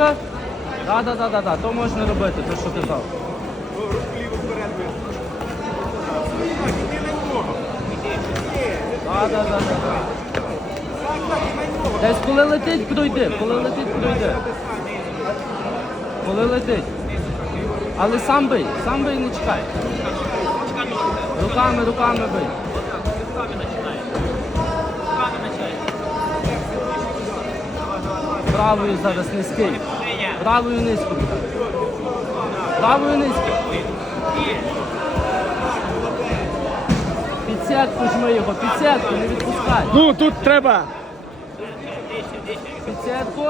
Умнічка. Да, да, да, да, да. То можна робити, то що казав. Да, да, да, да, да. Десь коли летить, пройди, коли летить, пройди. Коли летить. Але сам бий, сам бий, не чекай. Руками, руками бий. Правою зараз низький. Правою низько. Правою низько. Під сітку жми його, під сітку, не відпускай. Ну, тут треба. Під сітку.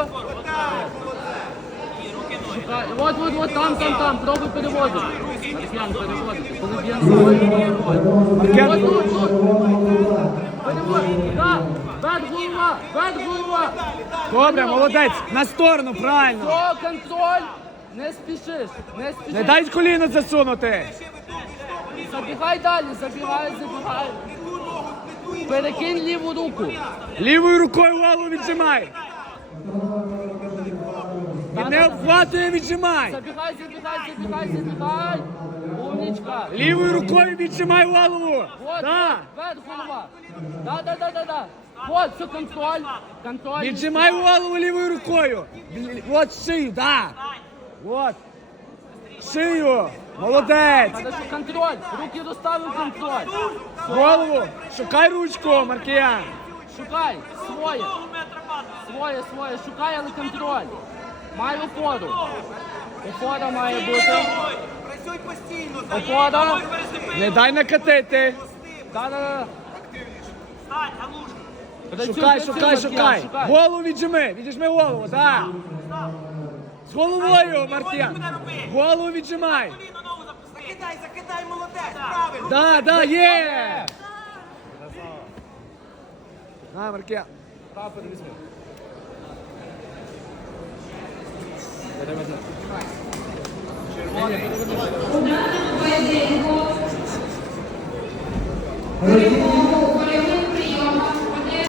Шукай. От, от, от, там, там, там, пробуй переводити. Маркіян, переводити. Коли б'єн Маркіян. От тут, тут. Вверх голова, вверх голова. Добре, молодець. На сторону, правильно. Про контроль. Не спішиш, не спішиш. Не дай коліно засунути. Забігай далі, забігай, забігай. Перекинь ліву руку. Лівою рукою голову віджимай. Він не обхватує, віджимай. Забігай, забігай, забігай, забігай. Умнічка. Лівою рукою віджимай голову. Вот, Да. вверх голова. Да, да, да, да, да. Вот, все, контроль. Контроль. Віджимай голову лівою рукою. Бл- От шию, да. От. Шию. Молодець. Надо, що контроль. Руки розставив контроль. Голову. Шукай ручку, Маркіян. Шукай. Своє. Своє, своє. Шукай, але контроль. Май опору. Опора має бути. Працюй постійно, Опора. Не дай накатити. Да, да, да. стань, Галушка. Шукай, шукай, шукай. Голову віджими. Віджми голову, да. З головою, Маркіян. Голову віджимай. Закидай, закидай, молодець, правильно. Да, да, є. На, Маркіян. Прапор візьми. перемогу перемогу